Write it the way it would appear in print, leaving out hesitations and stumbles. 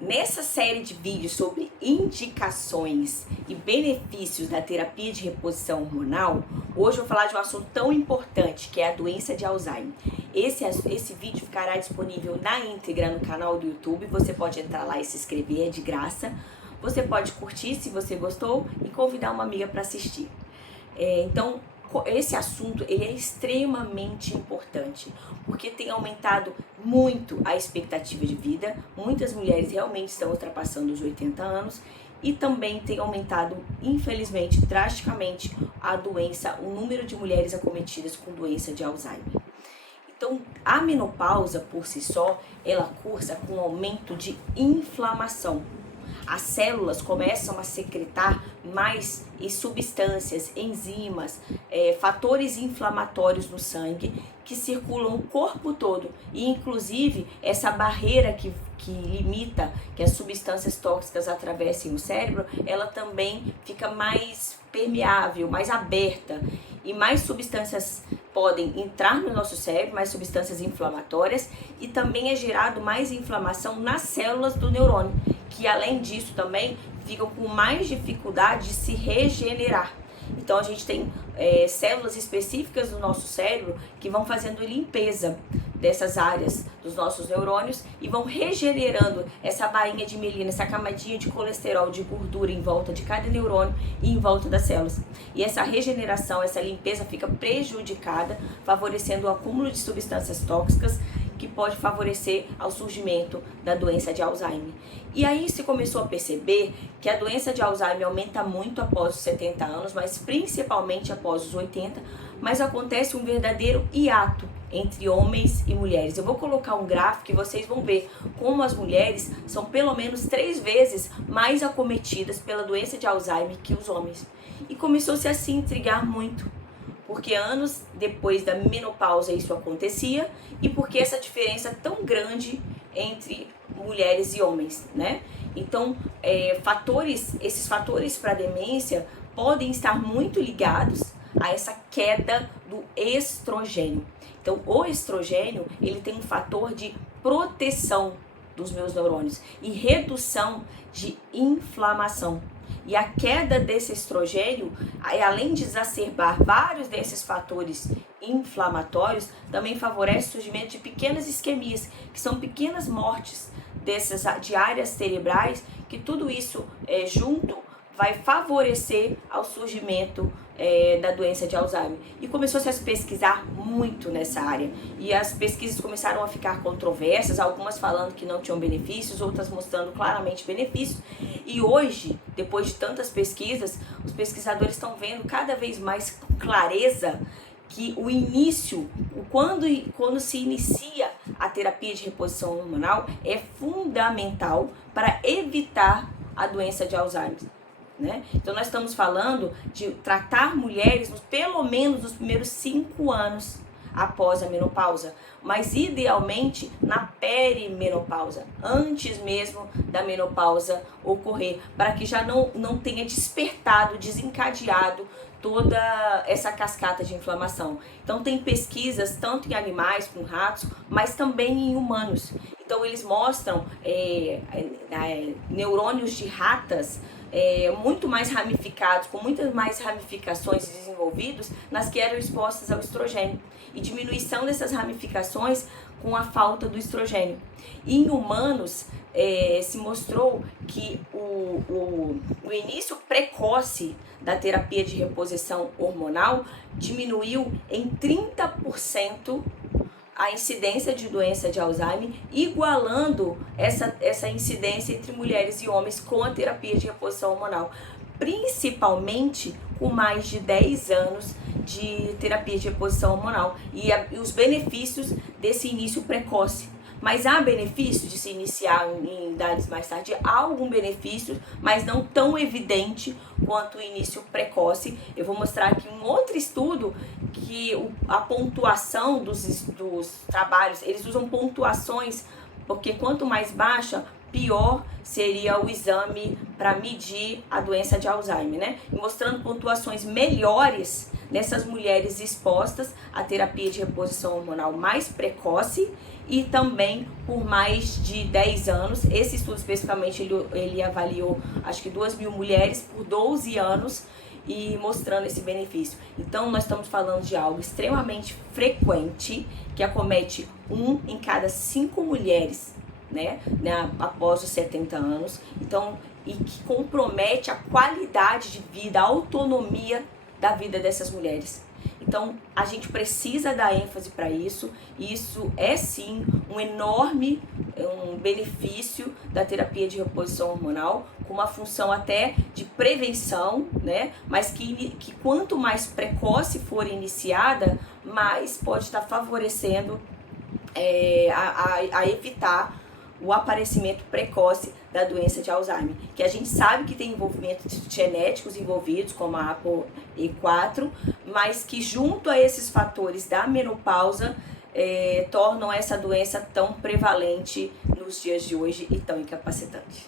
Nessa série de vídeos sobre indicações e benefícios da terapia de reposição hormonal, hoje eu vou falar de um assunto tão importante, que é a doença de Alzheimer. Esse vídeo ficará disponível na íntegra no canal do YouTube, você pode entrar lá e se inscrever, é de graça. Você pode curtir se você gostou e convidar uma amiga para assistir. Então, esse assunto ele é extremamente importante, porque tem aumentado muito a expectativa de vida, muitas mulheres realmente estão ultrapassando os 80 anos e também tem aumentado, infelizmente, drasticamente a doença, o número de mulheres acometidas com doença de Alzheimer. Então, a menopausa por si só, ela cursa com aumento de inflamação. As células começam a secretar mais substâncias, enzimas, fatores inflamatórios no sangue que circulam o corpo todo. E inclusive essa barreira que limita que as substâncias tóxicas atravessem o cérebro, ela também fica mais permeável, mais aberta. E mais substâncias podem entrar no nosso cérebro, mais substâncias inflamatórias, e também é gerado mais inflamação nas células do neurônio, que além disso também ficam com mais dificuldade de se regenerar. Então a gente tem células específicas do nosso cérebro que vão fazendo limpeza dessas áreas dos nossos neurônios e vão regenerando essa bainha de mielina, essa camadinha de colesterol, de gordura em volta de cada neurônio e em volta das células. E essa regeneração, essa limpeza fica prejudicada, favorecendo o acúmulo de substâncias tóxicas que pode favorecer ao surgimento da doença de Alzheimer. E aí se começou a perceber que a doença de Alzheimer aumenta muito após os 70 anos, mas principalmente após os 80, mas acontece um verdadeiro hiato entre homens e mulheres. Eu vou colocar um gráfico e vocês vão ver como as mulheres são pelo menos 3 vezes mais acometidas pela doença de Alzheimer que os homens. E começou-se a se intrigar muito, porque anos depois da menopausa isso acontecia e porque essa diferença tão grande entre mulheres e homens, né? Então, esses fatores para demência podem estar muito ligados a essa queda do estrogênio. Então, o estrogênio, ele tem um fator de proteção dos meus neurônios e redução de inflamação. E a queda desse estrogênio, além de exacerbar vários desses fatores inflamatórios, também favorece o surgimento de pequenas isquemias, que são pequenas mortes de áreas cerebrais, que tudo isso junto vai favorecer ao surgimento da doença de Alzheimer. E começou-se a se pesquisar muito nessa área. E as pesquisas começaram a ficar controversas, algumas falando que não tinham benefícios, outras mostrando claramente benefícios. E hoje, depois de tantas pesquisas, os pesquisadores estão vendo cada vez mais com clareza que o início, quando se inicia a terapia de reposição hormonal, é fundamental para evitar a doença de Alzheimer. Né? Então nós estamos falando de tratar mulheres pelo menos nos primeiros 5 anos após a menopausa, mas idealmente na perimenopausa, antes mesmo da menopausa ocorrer, para que já não tenha despertado, desencadeado toda essa cascata de inflamação. Então tem pesquisas tanto em animais, com ratos, mas também em humanos. Então eles mostram neurônios de ratas muito mais ramificados, com muitas mais ramificações desenvolvidos nas que eram expostas ao estrogênio e diminuição dessas ramificações com a falta do estrogênio. E em humanos se mostrou que o início precoce da terapia de reposição hormonal diminuiu em 30% a incidência de doença de Alzheimer, igualando essa incidência entre mulheres e homens com a terapia de reposição hormonal, principalmente com mais de 10 anos de terapia de reposição hormonal e os benefícios desse início precoce. Mas há benefício de se iniciar em idades mais tardias? Há algum benefício, mas não tão evidente quanto o início precoce. Eu vou mostrar aqui um outro estudo que a pontuação dos trabalhos, eles usam pontuações, porque quanto mais baixa, pior seria o exame para medir a doença de Alzheimer, né? E mostrando pontuações melhores nessas mulheres expostas à terapia de reposição hormonal mais precoce e também por mais de 10 anos. Esse estudo especificamente ele avaliou acho que 2.000 mulheres por 12 anos e mostrando esse benefício. Então nós estamos falando de algo extremamente frequente que acomete 1 em cada 5 mulheres, né, após os 70 anos. Então, e que compromete a qualidade de vida, a autonomia da vida dessas mulheres. Então, a gente precisa dar ênfase para isso. E isso é sim um benefício da terapia de reposição hormonal, com uma função até de prevenção, né? Mas que quanto mais precoce for iniciada, mais pode estar favorecendo a evitar o aparecimento precoce da doença de Alzheimer, que a gente sabe que tem envolvimentos genéticos envolvidos, como a APOE4, mas que junto a esses fatores da menopausa tornam essa doença tão prevalente nos dias de hoje e tão incapacitante.